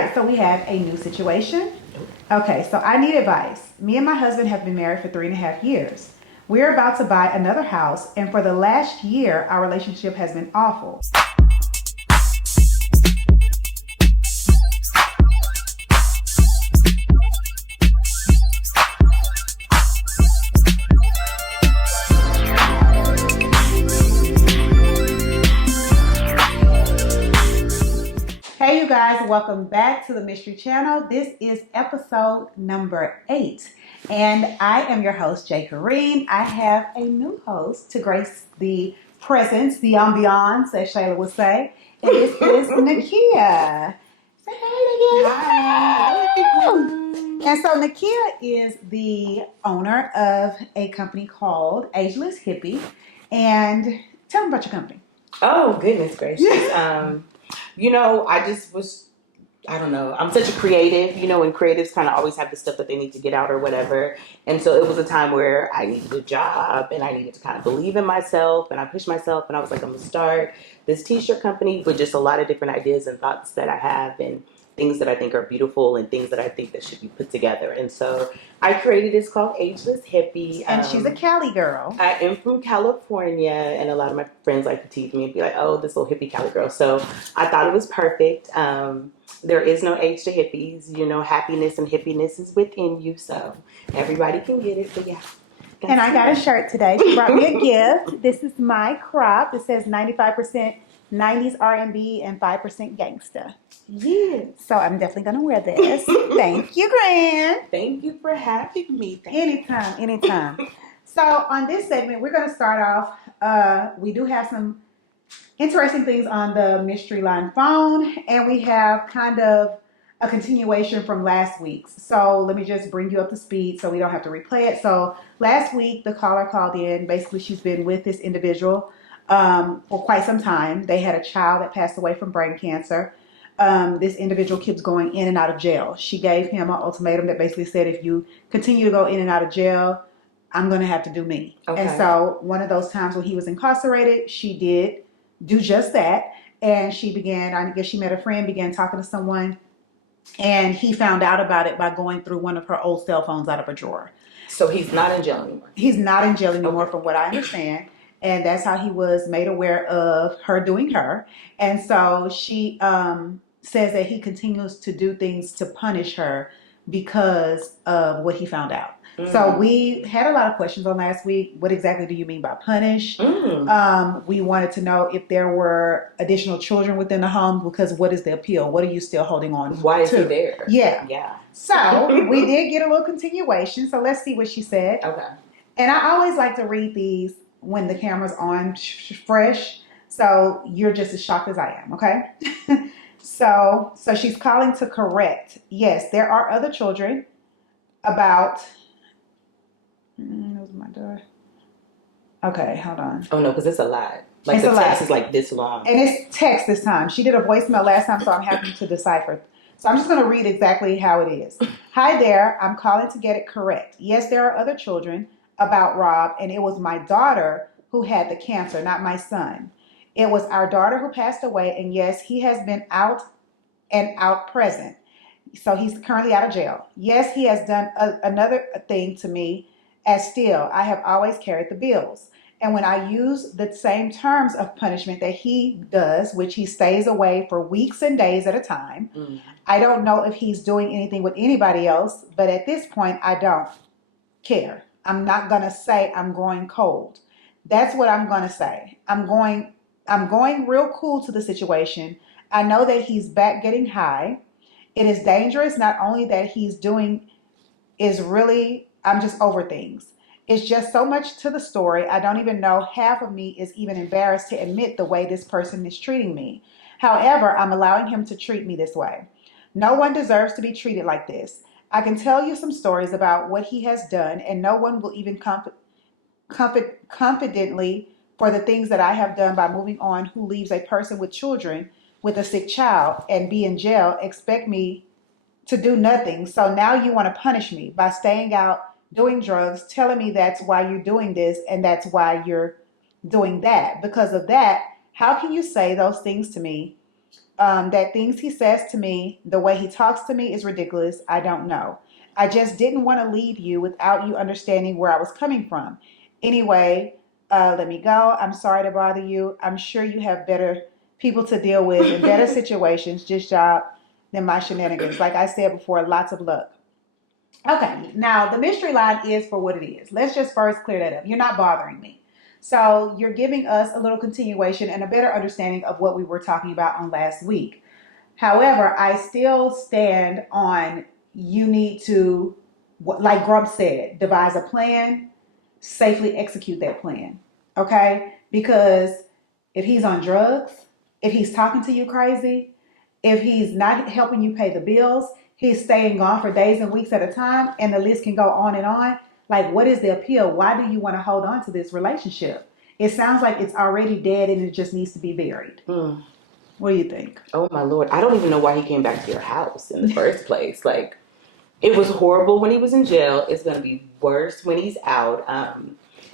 right, so we have a new situation. Okay, so I need advice. Me and my husband have been married for 3.5 years. We're about to buy another house, and for the last year, our relationship has been awful. Hey, you guys, welcome back to the Mystery Channel. This is episode number 8, and I am your host, Jay Kareen. I have a new host to grace the presence, the ambiance, as Shayla would say, and this is Nikia. Say hey, Nikia. Hi. And so Nikia is the owner of a company called Ageless Hippie, and tell them about your company. Oh, goodness gracious. I don't know. I'm such a creative, and creatives kind of always have the stuff that they need to get out or whatever. And so it was a time where I needed a job and I needed to kind of believe in myself, and I pushed myself, and I was like, I'm going to start this t-shirt company with just a lot of different ideas and thoughts that I have, and things that I think are beautiful and things that I think that should be put together. And so I created this called Ageless Hippie. And she's a Cali girl. I am from California, and a lot of my friends like to tease me and be like, oh, this little hippie Cali girl. So I thought it was perfect. There is no age to hippies. Happiness and hippiness is within you, so everybody can get it. But yeah. And I got a shirt today. She brought me a gift. This is my crop. It says 95% 90s R&B and 5% gangsta. Yes. So I'm definitely going to wear this. Thank you, Gran. Thank you for having me. Anytime. So on this segment, we're going to start off. We do have some interesting things on the mystery line phone, and we have kind of a continuation from last week's. So let me just bring you up to speed so we don't have to replay it. So last week, the caller called in. Basically, she's been with this individual for quite some time. They had a child that passed away from brain cancer. This individual keeps going in and out of jail. She gave him an ultimatum that basically said, if you continue to go in and out of jail, I'm going to have to do me. Okay. And so one of those times when he was incarcerated, she did do just that. And she began, I guess she met a friend, began talking to someone, and he found out about it by going through one of her old cell phones out of a drawer. So he's not in jail anymore? He's not in jail anymore, from what I understand. And that's how he was made aware of her doing her. And so she says that he continues to do things to punish her because of what he found out. Mm. So we had a lot of questions on last week. What exactly do you mean by punish? Mm. We wanted to know if there were additional children within the home, because what is the appeal? What are you still holding on to? Why is he there? Yeah. So we did get a little continuation. So let's see what she said. Okay. And I always like to read these when the camera's on fresh, so you're just as shocked as I am, okay? So she's calling to correct. Yes, there are other children. About, that was my door. Okay, hold on. Oh no, because it's a lot. Like it's the text is like this long. And it's text this time. She did a voicemail last time, so I'm having to decipher. So I'm just going to read exactly how it is. Hi there, I'm calling to get it correct. Yes, there are other children about Rob, and it was my daughter who had the cancer, not my son. It was our daughter who passed away, and yes, he has been out present. So he's currently out of jail. Yes, he has done another thing to me, as still I have always carried the bills. And when I use the same terms of punishment that he does, which he stays away for weeks and days at a time, I don't know if he's doing anything with anybody else, but at this point, I don't care. I'm not going to say I'm growing cold. That's what I'm going to say. I'm going real cool to the situation. I know that he's back getting high. It is dangerous. Not only that he's doing is really, I'm just over things. It's just so much to the story. I don't even know. Half of me is even embarrassed to admit the way this person is treating me. However, I'm allowing him to treat me this way. No one deserves to be treated like this. I can tell you some stories about what he has done, and no one will even confidently for the things that I have done by moving on, who leaves a person with children with a sick child and be in jail, expect me to do nothing. So now you want to punish me by staying out, doing drugs, telling me that's why you're doing this and that's why you're doing that. Because of that, how can you say those things to me That things he says to me, the way he talks to me is ridiculous. I don't know. I just didn't want to leave you without you understanding where I was coming from. Anyway, let me go. I'm sorry to bother you. I'm sure you have better people to deal with in better situations, just job than my shenanigans. Like I said before, lots of luck. Okay, now the mystery line is for what it is. Let's just first clear that up. You're not bothering me. So you're giving us a little continuation and a better understanding of what we were talking about on last week. However, I still stand on you need to, like Grump said, devise a plan, safely execute that plan. Okay? Because if he's on drugs, if he's talking to you crazy, if he's not helping you pay the bills, he's staying gone for days and weeks at a time, and the list can go on and on. Like, what is the appeal? Why do you want to hold on to this relationship? It sounds like it's already dead and it just needs to be buried. Mm. What do you think? Oh my Lord. I don't even know why he came back to your house in the first place. Like, it was horrible when he was in jail. It's going to be worse when he's out.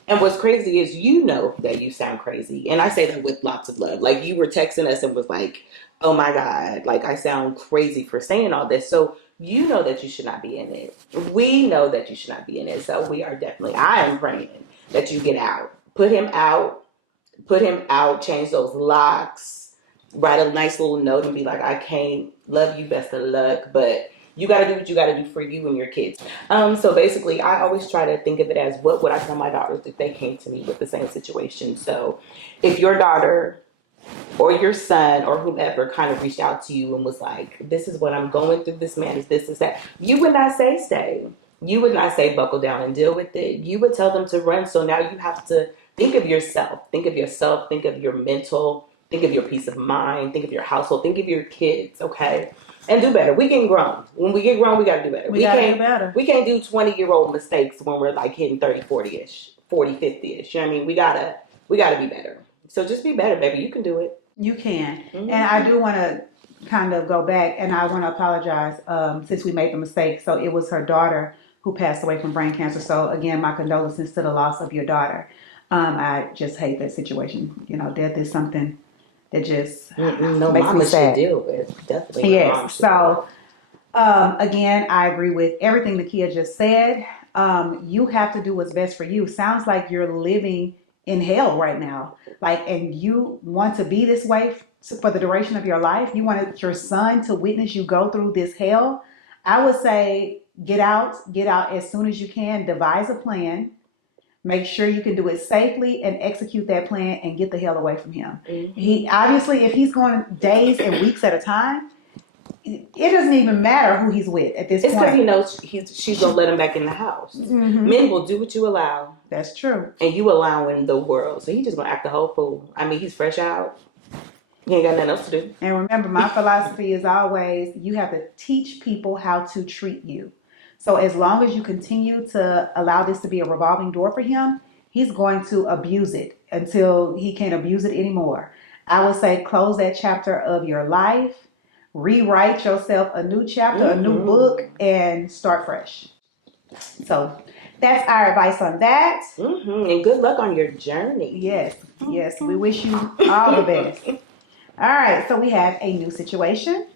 And what's crazy is you know that you sound crazy. And I say that with lots of love. Like, you were texting us and was like, oh my God, like, I sound crazy for saying all this. So you know that you should not be in it. We know that you should not be in it. So we are definitely, I am praying that you get out. Put him out, change those locks, write a nice little note and be like, I can't love you, best of luck, but you got to do what you got to do for you and your kids. So basically, I always try to think of it as what would I tell my daughters if they came to me with the same situation. So if your daughter or your son or whomever kind of reached out to you and was like, this is what I'm going through, this man is this, is that, you would not say stay. You would not say buckle down and deal with it. You would tell them to run. So now you have to think of yourself, think of your mental, think of your peace of mind, think of your household, think of your kids, okay? And do better. We get grown. When we get grown, we got to do better. We gotta do better. We can't do 20-year-old mistakes when we're like hitting 30, 40-ish, 40, 50-ish. You know what I mean? We gotta be better. So just be better, baby. You can do it. You can. Mm-hmm. And I do want to kind of go back and I want to apologize since we made the mistake. So it was her daughter who passed away from brain cancer. So again, my condolences to the loss of your daughter. I just hate that situation. You know, death is something that just no makes mama me sad. should deal with. Definitely. Yes. So again, I agree with everything Nikia just said. You have to do what's best for you. Sounds like you're living in hell right now. Like, and you want to be this way for the duration of your life. You wanted your son to witness you go through this hell. I would say get out as soon as you can. Devise a plan. Make sure you can do it safely and execute that plan and get the hell away from him. Mm-hmm. He obviously, if he's going days and weeks at a time, it doesn't even matter who he's with at this point. It's because he knows she's going to let him back in the house. Mm-hmm. Men will do what you allow. That's true. And you allow in the world. So he's just going to act a whole fool. I mean, he's fresh out. He ain't got nothing else to do. And remember, my philosophy is always, you have to teach people how to treat you. So as long as you continue to allow this to be a revolving door for him, he's going to abuse it until he can't abuse it anymore. I would say close that chapter of your life, rewrite yourself a new chapter, a new book, and start fresh. So that's our advice on that. And good luck on your journey. Yes, we wish you all the best. All right, so we have a new situation.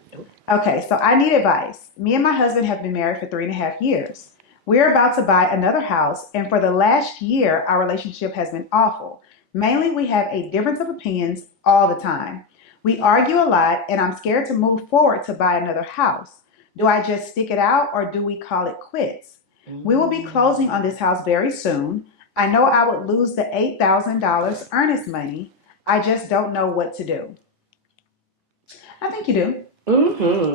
Okay, so I need advice. Me and my husband have been married for 3.5 years. We're about to buy another house, and for the last year, our relationship has been awful. Mainly, we have a difference of opinions all the time. We argue a lot, and I'm scared to move forward to buy another house. Do I just stick it out, or do we call it quits? We will be closing on this house very soon. I know I would lose the $8,000 earnest money. I just don't know what to do. I think you do.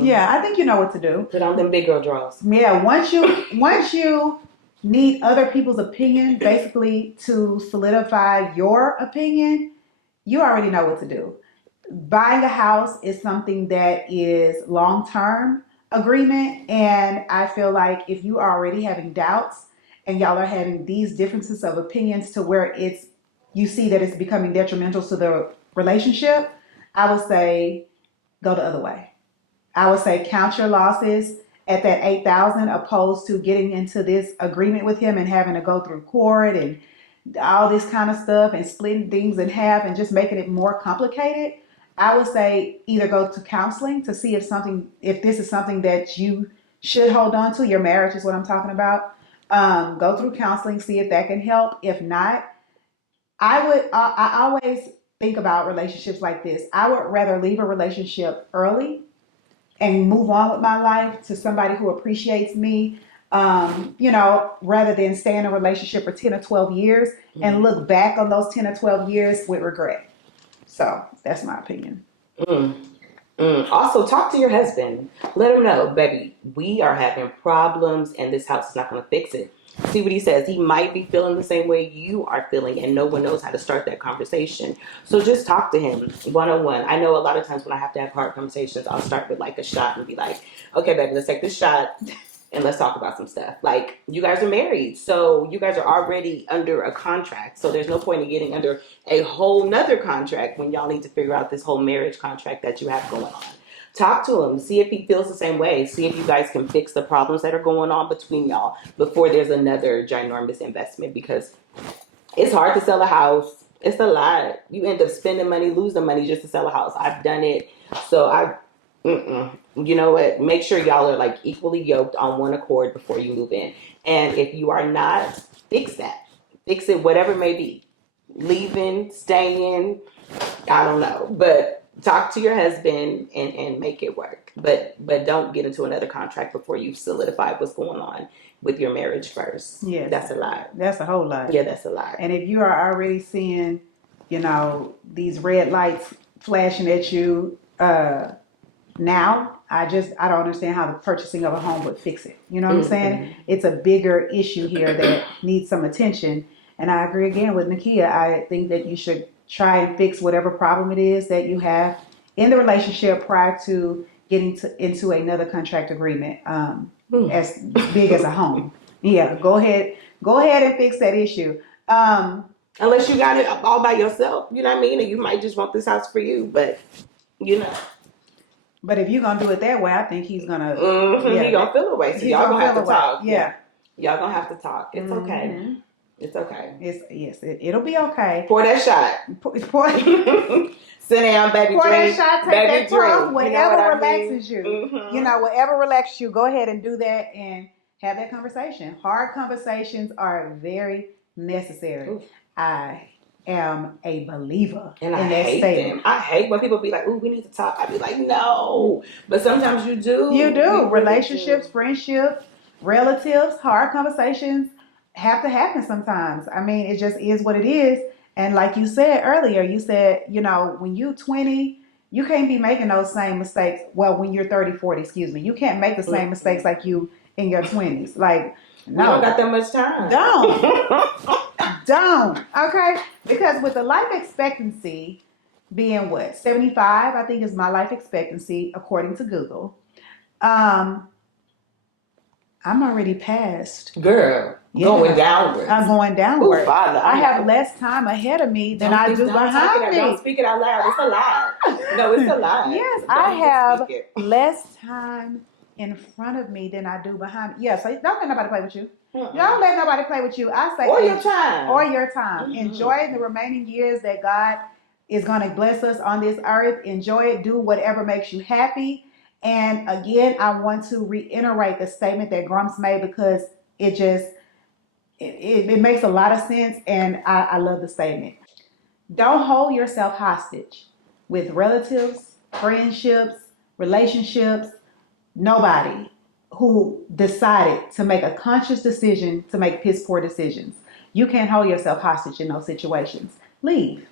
Yeah, I think you know what to do. Put on them big girl draws. Yeah, once you need other people's opinion, basically to solidify your opinion, you already know what to do. Buying a house is something that is long-term agreement, and I feel like if you are already having doubts and y'all are having these differences of opinions to where you see that it's becoming detrimental to the relationship, I would say go the other way. I would say count your losses at that $8,000 opposed to getting into this agreement with him and having to go through court and all this kind of stuff and splitting things in half and just making it more complicated. I would say either go to counseling to see if this is something that you should hold on to. Your marriage is what I'm talking about. Go through counseling, see if that can help. If not, I always think about relationships like this. I would rather leave a relationship early and move on with my life to somebody who appreciates me, rather than stay in a relationship for 10 or 12 years and look back on those 10 or 12 years with regret. So that's my opinion. Mm. Also, talk to your husband. Let him know, baby, we are having problems and this house is not going to fix it. See what he says. He might be feeling the same way you are feeling, and no one knows how to start that conversation. So just talk to him one on one. I know a lot of times when I have to have hard conversations, I'll start with like a shot and be like, okay, baby, let's take this shot and let's talk about some stuff. Like, you guys are married, so you guys are already under a contract. So there's no point in getting under a whole nother contract when y'all need to figure out this whole marriage contract that you have going on. Talk to him, see if he feels the same way, see if you guys can fix the problems that are going on between y'all before there's another ginormous investment, because it's hard to sell a house. It's a lot. You end up spending money, losing money just to sell a house. I've done it. So you know what? Make sure y'all are like equally yoked on one accord before you move in. And if you are not, fix that. Fix it, whatever it may be. Leaving, staying, I don't know. But talk to your husband and make it work. But don't get into another contract before you solidify what's going on with your marriage first. Yes. That's a lot. That's a whole lot. Yeah, that's a lot. And if you are already seeing, these red lights flashing at you, now, I don't understand how the purchasing of a home would fix it. You know what I'm saying? It's a bigger issue here that needs some attention. And I agree again with Nikia. I think that you should try and fix whatever problem it is that you have in the relationship prior to getting into another contract agreement, as big as a home. Yeah, go ahead and fix that issue. Unless you got it all by yourself, you know what I mean? And you might just want this house for you, but But if you're gonna do it that way, I think he's gonna. He gonna feel away. So y'all gonna have to talk. Yeah. Y'all gonna have to talk. It's okay. It's okay. It'll be okay. Pour that shot. Pour Sit down, baby. Pour drink. that shot. Take baby that puff. drink. Whatever relaxes you. Whatever relaxes you. Go ahead and do that and have that conversation. Hard conversations are very necessary. Ooh. I am a believer in that hate statement. Them. I hate when people be like, "Ooh, we need to talk." I be like, "No," but sometimes you do. You do. Relationships, friendships, relatives, hard conversations have to happen sometimes. I mean, it just is what it is. And like you said earlier, when you 20, you can't be making those same mistakes. Well, when you're 30, 40, excuse me, you can't make the same mistakes like you in your 20s. Like, no. You don't got that much time. Don't. Okay? Because with the life expectancy being 75, I think is my life expectancy according to Google. I'm already past. Girl, going downwards. I'm going downward. Ooh, Father, I have less time ahead of me than I do behind me. Don't speak it out loud. It's a lie. No, it's a lie. Yes, I have less time in front of me than I do behind me. Yeah, so don't let nobody play with you. Don't let nobody play with you. I say, or your time. Or your time. Enjoy the remaining years that God is going to bless us on this earth. Enjoy it. Do whatever makes you happy. And again, I want to reiterate the statement that Grumps made because it makes a lot of sense, and I love the statement. Don't hold yourself hostage with relatives, friendships, relationships, nobody who decided to make a conscious decision to make piss poor decisions. You can't hold yourself hostage in those situations. Leave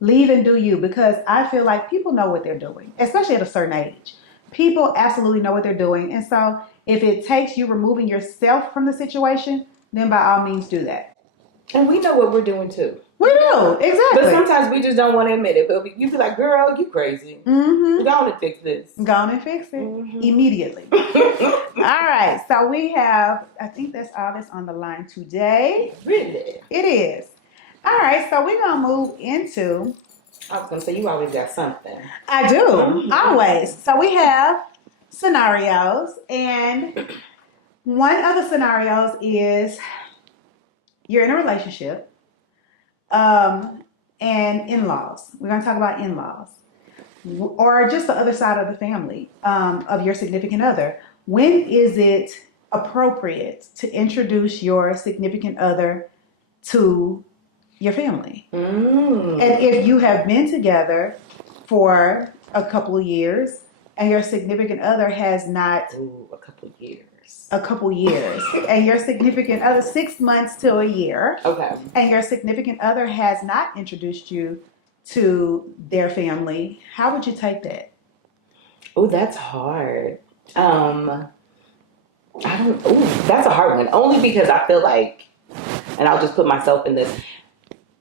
and do you, because I feel like people know what they're doing, especially at a certain age. People absolutely know what they're doing. And so if it takes you removing yourself from the situation, then by all means do that. And we know what we're doing too. We do, exactly. But sometimes we just don't want to admit it. But you be like, girl, you crazy. Go on and fix this. Go on and fix it immediately. All right. So we have, I think that's all that's on the line today. Really? It is. All right. So we're going to move into... I was going to say, you always got something. I do. Always. So we have scenarios. And one of the scenarios is you're in a relationship and in-laws. We're going to talk about in-laws. or just the other side of the family, of your significant other. When is it appropriate to introduce your significant other to your family? Mm. And if you have been together for a couple of years and your significant other has not, Ooh, a couple years. And your significant other 6 months to a year, Okay. and your significant other has not introduced you to their family, how would you take that? Oh, that's hard. I don't. Ooh, that's a hard one. Only because I feel like, and I'll just put myself in this.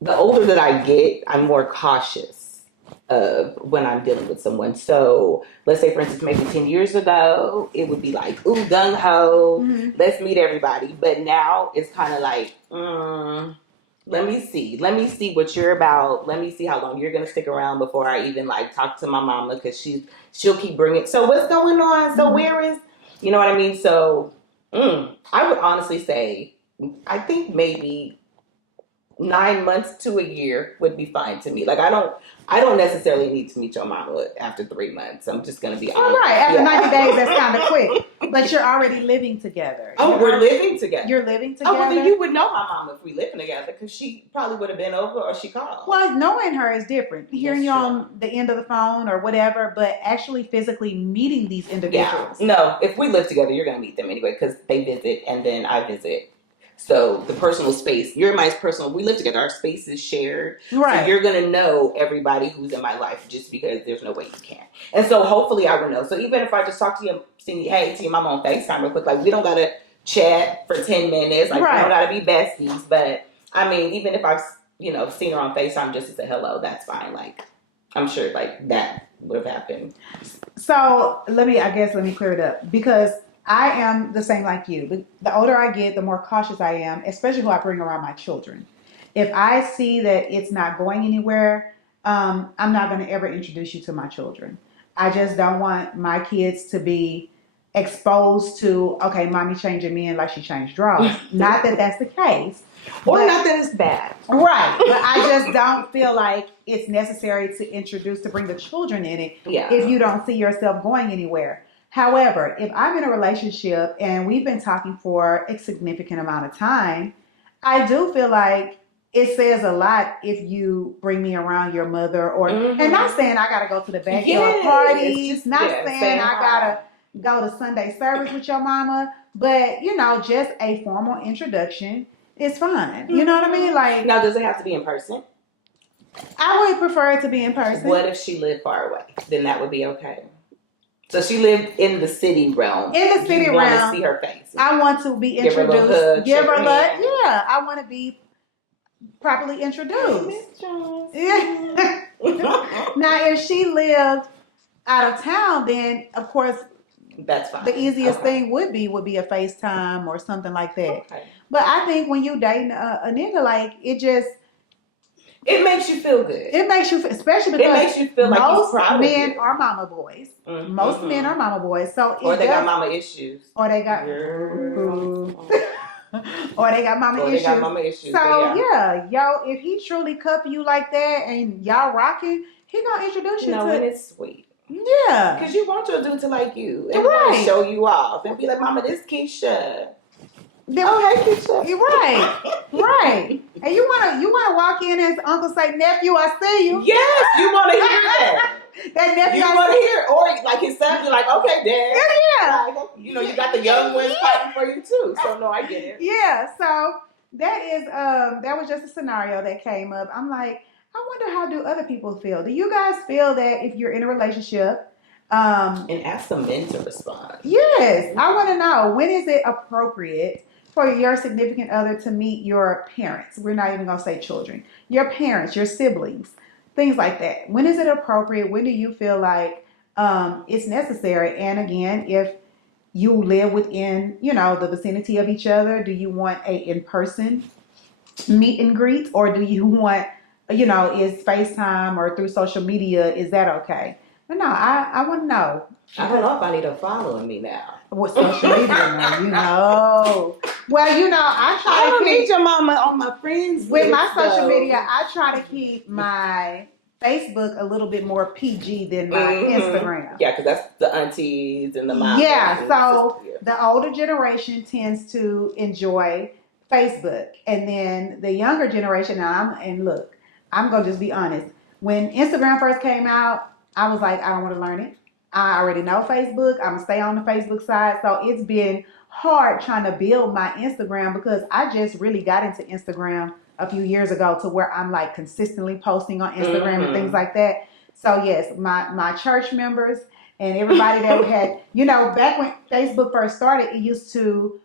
The older that I get, I'm more cautious of when I'm dealing with someone. So let's say, for instance, maybe 10 years ago, it would be like, ooh, gung ho, let's meet everybody. But now it's kind of like, let me see what you're about. Let me see how long you're gonna stick around before I even like talk to my mama, because she'll keep bringing. So what's going on? So where is, you know what I mean? So I would honestly say, I think maybe 9 months to a year would be fine to me. Like I don't necessarily need to meet your mama after 3 months. I'm just gonna be honest. All right, after 90 days, that's kind of quick. But you're already living together. Oh, we're living together. You're living together. Oh, well, then you would know my mama if we living together, because she probably would have been over or she called. Well, knowing her is different. Hearing That's you true. on the end of the phone or whatever, but actually physically meeting these individuals. Yeah. No, if we live together, you're gonna meet them anyway, because they visit and then I visit. So the personal space, you're my personal. We live together. Our space is shared. Right. So you're gonna know everybody who's in my life, just because there's no way you can. And so hopefully I would know. So even if I just talk to you, hey, to your mama on FaceTime real quick, like we don't gotta chat for 10 minutes. Like we don't gotta be besties. But I mean, even if I've seen her on FaceTime just to say hello, that's fine. Like I'm sure like that would have happened. So let me clear it up, because I am the same like you. The older I get, the more cautious I am, especially who I bring around my children. If I see that it's not going anywhere, I'm not going to ever introduce you to my children. I just don't want my kids to be exposed to, okay, mommy changing men like she changed drawers. Not that that's the case. Or not that it's bad. Right. But I just don't feel like it's necessary to bring the children in it if you don't see yourself going anywhere. However, if I'm in a relationship and we've been talking for a significant amount of time, I do feel like it says a lot if you bring me around your mother, or and not saying I gotta go to the backyard parties, not saying I gotta go to Sunday service with your mama, but just a formal introduction is fine. You know what I mean? Like, now, does it have to be in person? I would prefer it to be in person. What if she lived far away? Then that would be okay. So she lived in the city realm. In the city realm. You want to see her face. I want to be introduced. Give her a hug. Yeah, I want to be properly introduced. Miss Jones. Yeah. Now, if she lived out of town, then of course that's fine. The easiest thing would be a FaceTime or something like that. Okay. But I think when you dating a nigga, like it makes you feel good. It makes you, especially because it makes you feel like most men are mama boys. Most men are mama boys. So or they got mama issues. Or they got or they got mama issues. So if he truly cuff you like that and y'all rocking, he gonna introduce you to. And it's sweet. Yeah. Because you want your dude to like you and want to show you off and be like, mama, this Keisha. Oh, hey, Keisha. You're right. And you wanna walk in and uncle say, nephew, I see you. Yes, you want to hear that. That nephew, you want to hear, or like his son be like, okay, dad. Yeah. Like, you got the young ones fighting for you too. So no, I get it. Yeah. So that was just a scenario that came up. I'm like, I wonder, how do other people feel? Do you guys feel that if you're in a relationship, and ask the men to respond? Yes, I want to know, when is it appropriate for your significant other to meet your parents? We're not even gonna say children. Your parents, your siblings, things like that. When is it appropriate? When do you feel like it's necessary? And again, if you live within, the vicinity of each other, do you want a in-person meet and greet, or do you want, is FaceTime or through social media, is that okay? But no, I want to know. I don't know if I need her following me now. What social media now, Well, I don't need your mama on my friends with list, my social media. I try to keep my Facebook a little bit more PG than my Instagram. Yeah, because that's the aunties and the moms. Yeah, and so the sisters, the older generation tends to enjoy Facebook, and then the younger generation. And look, I'm gonna just be honest. When Instagram first came out, I was like, I don't want to learn it. I already know Facebook. I'm gonna stay on the Facebook side. So it's been hard trying to build my Instagram because I just really got into Instagram a few years ago to where I'm like consistently posting on Instagram and things like that. So yes, my church members and everybody that had, back when Facebook first started, it used to,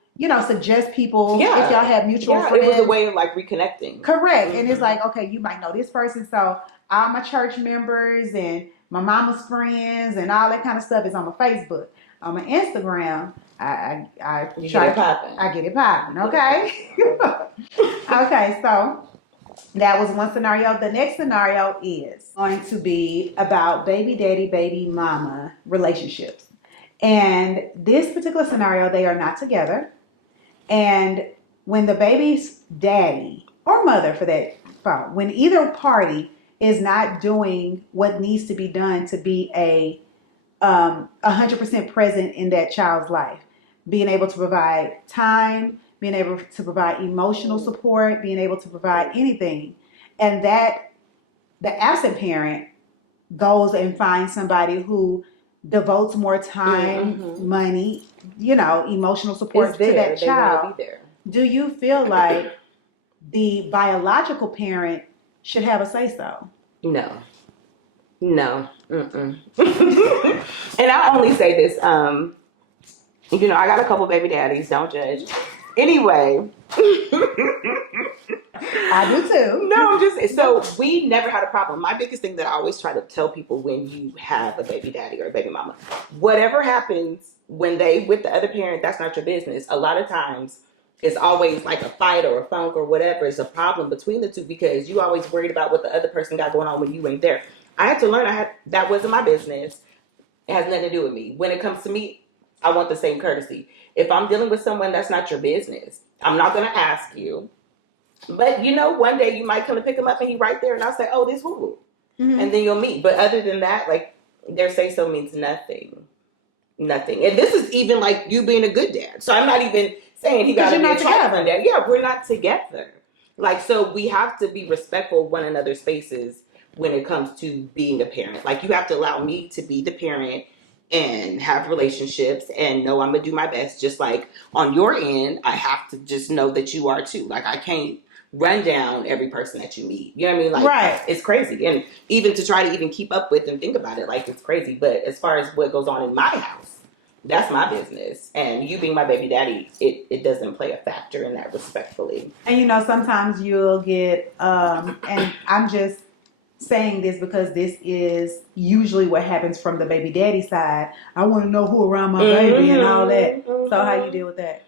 suggest people Yeah. if y'all had mutual friends. It was a way of like reconnecting. Correct. And it's like, okay, you might know this person. So all my church members and my mama's friends and all that kind of stuff is on my Facebook. On my Instagram, I get it popping. Okay. Okay, so that was one scenario. The next scenario is going to be about baby daddy, baby mama relationships. And this particular scenario, they are not together. And when the baby's daddy or mother, for that fact, when either party is not doing what needs to be done to be 100% present in that child's life, being able to provide time, being able to provide emotional support, being able to provide anything, and that the absent parent goes and finds somebody who devotes more time, money, emotional support to that child. Do you feel like the biological parent should have a say so? No. And I only say this, I got a couple baby daddies, don't judge. Anyway. I do too. No, so we never had a problem. My biggest thing that I always try to tell people when you have a baby daddy or a baby mama, whatever happens when they with the other parent, that's not your business. A lot of times it's always like a fight or a funk or whatever. It's a problem between the two because you always worried about what the other person got going on when you ain't there. I had to learn that wasn't my business. It has nothing to do with me. When it comes to me, I want the same courtesy. If I'm dealing with someone, that's not your business. I'm not going to ask you. But, one day you might come to pick him up and he's right there and I'll say, oh, this woo-woo. And then you'll meet. But other than that, like, their say-so means nothing. Nothing. And this is even like you being a good dad. So I'm not even saying he got to be a together. Dad. Yeah, we're not together. Like, so we have to be respectful of one another's spaces when it comes to being a parent. Like, you have to allow me to be the parent and have relationships and know I'm going to do my best. Just like on your end, I have to just know that you are too. Like, I can't run down every person that you meet. You know what I mean? Like, right. It's crazy. And even to try to even keep up with and think about it, like, it's crazy. But as far as what goes on in my house, that's my business. And you being my baby daddy, it doesn't play a factor in that, respectfully. And sometimes you'll get, and I'm just saying this because this is usually what happens from the baby daddy side. I want to know who around my baby and all that. So how you deal with that?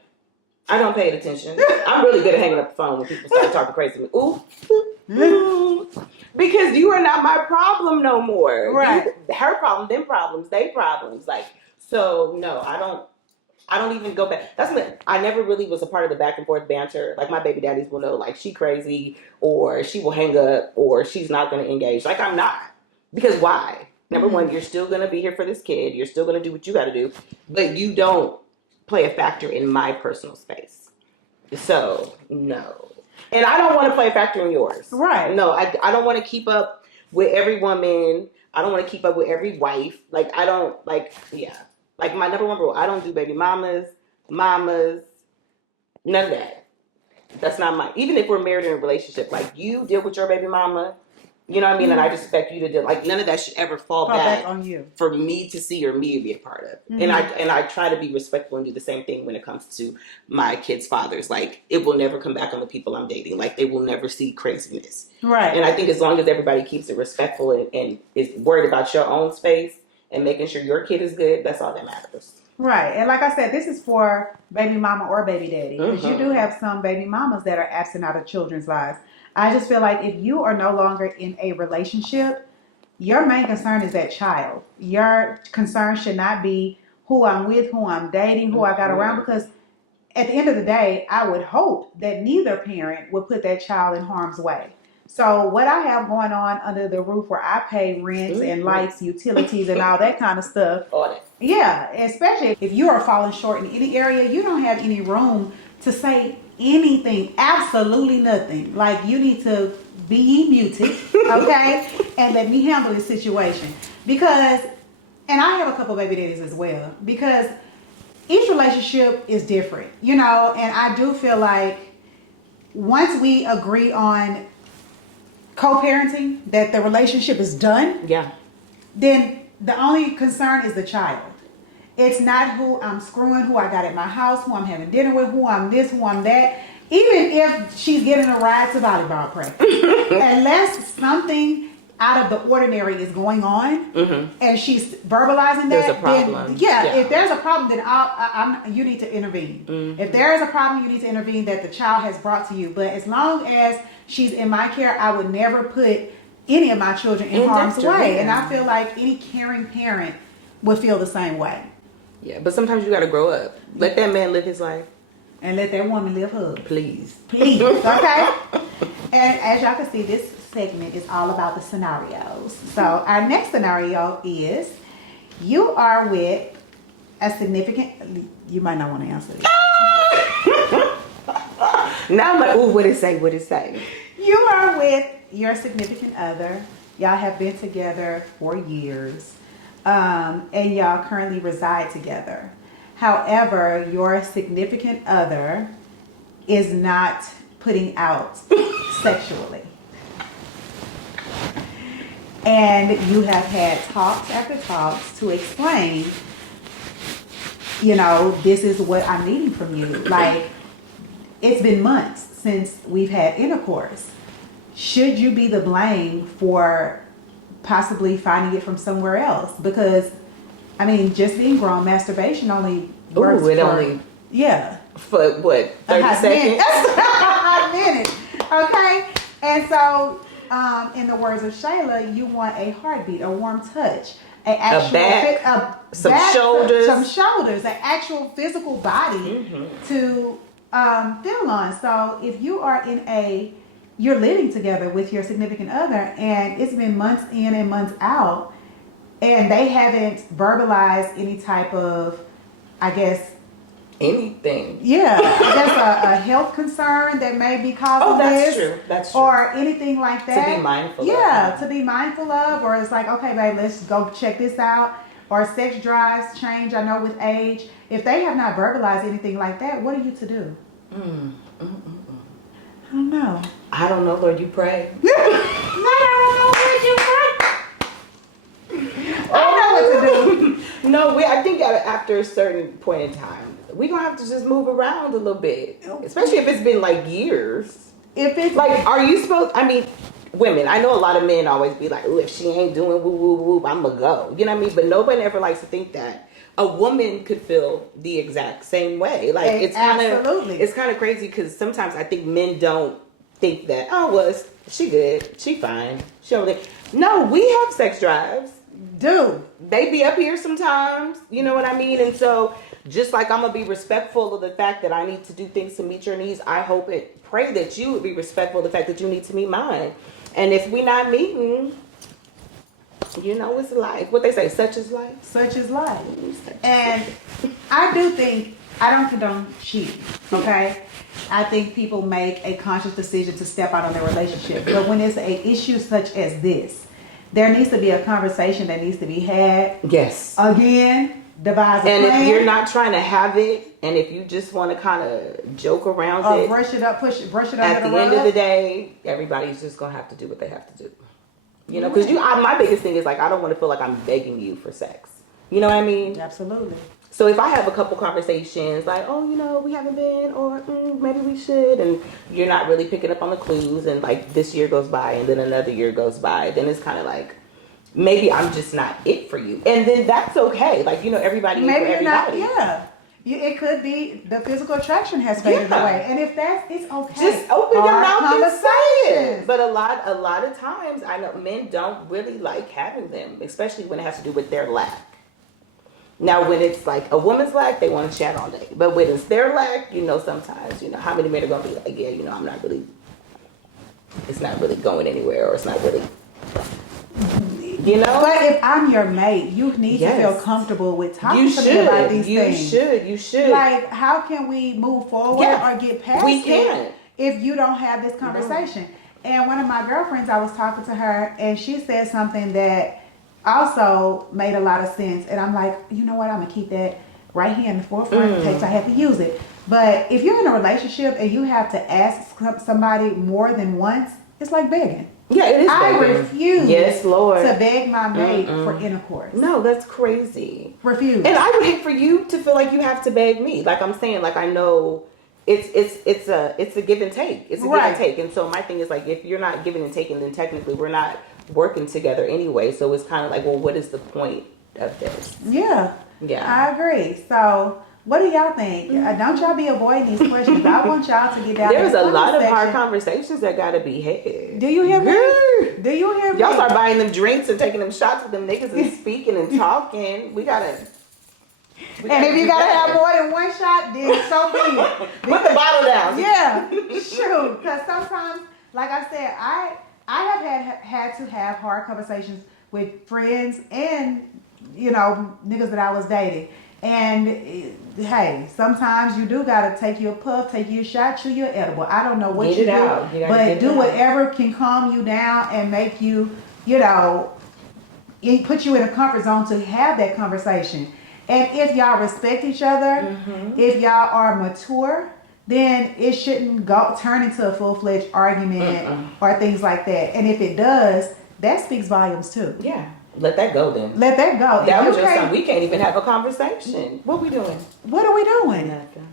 I don't pay attention. I'm really good at hanging up the phone when people start talking crazy to me. Ooh. Because you are not my problem no more. Right. Her problem, them problems, they problems. Like, so no, I don't even go back. I never really was a part of the back and forth banter. Like, my baby daddies will know, like, she crazy, or she will hang up, or she's not going to engage. Like, I'm not. Because why? Number one, you're still going to be here for this kid. You're still going to do what you got to do. But you don't play a factor in my personal space. So, no. And I don't want to play a factor in yours. Right. No, I don't want to keep up with every woman. I don't want to keep up with every wife. Like, I don't, like, yeah. Like, my number one rule, I don't do baby mamas, none of that. That's not even if we're married in a relationship, like, you deal with your baby mama, you know what I mean? And I just expect you to deal, like, none of that should ever fall back on you for me to see or me to be a part of. And I try to be respectful and do the same thing when it comes to my kids' fathers. Like, it will never come back on the people I'm dating. Like, they will never see craziness. Right. And I think as long as everybody keeps it respectful and is worried about your own space and making sure your kid is good, that's all that matters. Right. And like I said, this is for baby mama or baby daddy. Because you do have some baby mamas that are absent out of children's lives. I just feel like if you are no longer in a relationship, your main concern is that child. Your concern should not be who I'm with, who I'm dating, who I got around. Because at the end of the day, I would hope that neither parent would put that child in harm's way. So what I have going on under the roof where I pay rents and lights, utilities, and all that kind of stuff. Yeah, especially if you are falling short in any area, you don't have any room to say anything, absolutely nothing. Like, you need to be muted, okay, and let me handle this situation. Because, and I have a couple baby daddies as well, because each relationship is different, you know, and I do feel like once we agree on co-parenting, that the relationship is done, yeah, then the only concern is the child. It's not who I'm screwing, who I got at my house, who I'm having dinner with, who I'm this, who I'm that. Even if she's getting a ride to volleyball practice, unless something out of the ordinary is going on, and she's verbalizing there's that, a problem. then if there's a problem, then you need to intervene. If there is a problem, you need to intervene that the child has brought to you. But as long as she's in my care, I would never put any of my children in harm's way. And I feel like any caring parent would feel the same way. Yeah, but sometimes you got to grow up. Let that man live his life. And let that woman live hers. Please. Please, okay? And as y'all can see, this segment is all about the scenarios. So our next scenario is, you are with a significant, you might not want to answer this. Now I'm like, ooh, what it say? What it say? You are with your significant other. Y'all have been together for years. And y'all currently reside together. However, your significant other is not putting out sexually. And you have had talks after talks to explain, you know, this is what I'm needing from you. Like, it's been months since we've had intercourse. Should you be the blame for possibly finding it from somewhere else? Because, I mean, just being grown, masturbation only works for what, 30 seconds? A minute. Okay? And so, in the words of Shayla, you want a heartbeat, a warm touch, an shoulders, an actual physical body to feel on. So if you are you're living together with your significant other, and it's been months in and months out, and they haven't verbalized any type of, I guess, anything. Yeah, that's a health concern that may be causing that's this. True. That's true. Or anything like that. To be mindful of. Yeah, to be mindful of. Or it's like, okay, babe, let's go check this out. Or sex drives change, I know, with age. If they have not verbalized anything like that, what are you to do? I don't know. I don't know, Lord, you pray. I know what to do. No, I think after a certain point in time, we're going to have to just move around a little bit. Especially if it's been like years. If it's like, are you supposed, I mean, women, I know a lot of men always be like, oh, if she ain't doing woo woo woo, I'm going to go. You know what I mean? But nobody ever likes to think that a woman could feel the exact same way. Like, it's kind of crazy, because sometimes I think men don't think that, oh, well, she good, she fine, she over there. No, we have sex drives. Dude, they be up here sometimes, you know what I mean? And so, just like I'm gonna be respectful of the fact that I need to do things to meet your needs, I pray that you would be respectful of the fact that you need to meet mine. And if we not meeting, you know, it's life. What they say, such is life. Such is life. And I do think, I don't condone cheating, okay? I think people make a conscious decision to step out of their relationship. But when it's an issue such as this, there needs to be a conversation that needs to be had. Yes. Again, devise a plan. And if you're not trying to have it, and if you just want to kind of joke around it, brush it up, brush it under the rug. At the end of the day, everybody's just going to have to do what they have to do. You know, because my biggest thing is, like, I don't want to feel like I'm begging you for sex. You know what I mean? Absolutely. So if I have a couple conversations like, oh, you know, we haven't been, or maybe we should, and you're not really picking up on the clues, and like this year goes by and then another year goes by, then it's kind of like, maybe I'm just not it for you. And then that's okay. Like, you know, everybody maybe for everybody. You're not, it could be the physical attraction has faded away. And if it's okay. Just open your mouth and say it. But a lot of times, I know men don't really like having them, especially when it has to do with their lack. Now, when it's like a woman's lack, they want to chat all day. But when it's their lack, you know, sometimes, you know, how many men are going to be like, yeah, you know, I'm not really it's not really going anywhere, or it's not really, you know. But if I'm your mate, you need to feel comfortable with talking to me about these things. You should. Like, how can we move forward or get past it if you don't have this conversation? And one of my girlfriends, I was talking to her, and she said something that also made a lot of sense. And I'm like, you know what? I'm gonna keep that right here in the forefront in case I have to use it. But if you're in a relationship and you have to ask somebody more than once, it's like begging. Yeah, it is begging. I refuse yes, Lord. to beg my mate for intercourse. No, that's crazy. Refuse. And I would hate for you to feel like you have to beg me. Like I'm saying, like I know it's a give and take. It's a give and take. And so my thing is like, if you're not giving and taking, then technically we're not working together anyway. So it's kind of like, well, what is the point of this? Yeah. Yeah. I agree. So what do y'all think? Don't y'all be avoiding these questions. I want y'all to get down. There's a lot of hard conversations that gotta be had. Do you hear me? Do you hear me? Y'all start buying them drinks and taking them shots with them niggas and speaking and talking. We gotta. And if you gotta have more than one shot, then so be it. Put the bottle down. Yeah, shoot. Because sometimes, like I said, I have had to have hard conversations with friends and niggas that I was dating. And hey, sometimes you do gotta take you a puff, take you a shot, chew your edible. I don't know what you do, but do whatever can calm you down and make you, it put you in a comfort zone to have that conversation. And if y'all respect each other, if y'all are mature, then it shouldn't turn into a full-fledged argument or things like that. And if it does, that speaks volumes too. Yeah. Let that go then. Let that go. That was just something. We can't even have a conversation. What we doing? What are we doing? Nothing.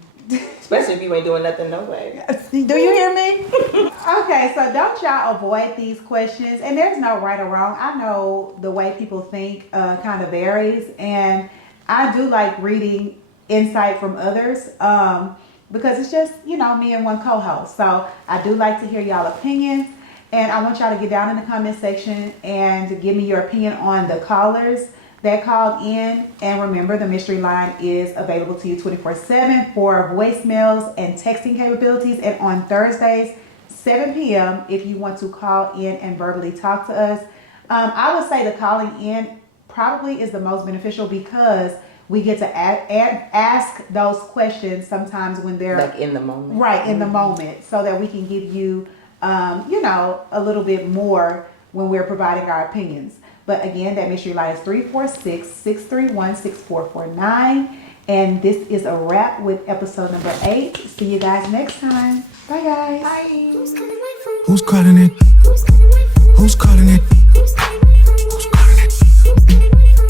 Especially if you ain't doing nothing no way. Do you hear me? Okay, so don't y'all avoid these questions. And there's no right or wrong. I know the way people think kind of varies. And I do like reading insight from others because it's just, me and one co-host. So I do like to hear y'all opinions. And I want y'all to get down in the comment section and give me your opinion on the callers that called in. And remember, the mystery line is available to you 24/7 for voicemails and texting capabilities. And on Thursdays, 7 p.m., if you want to call in and verbally talk to us. I would say the calling in probably is the most beneficial because we get to ask those questions sometimes when they're like in the moment. Right, in the moment, so that we can give you a little bit more when we're providing our opinions. But again, that mystery line is 346-631-6449. And this is a wrap with episode number 8. See you guys next time. Bye, guys. Bye. Who's calling it? Who's calling it?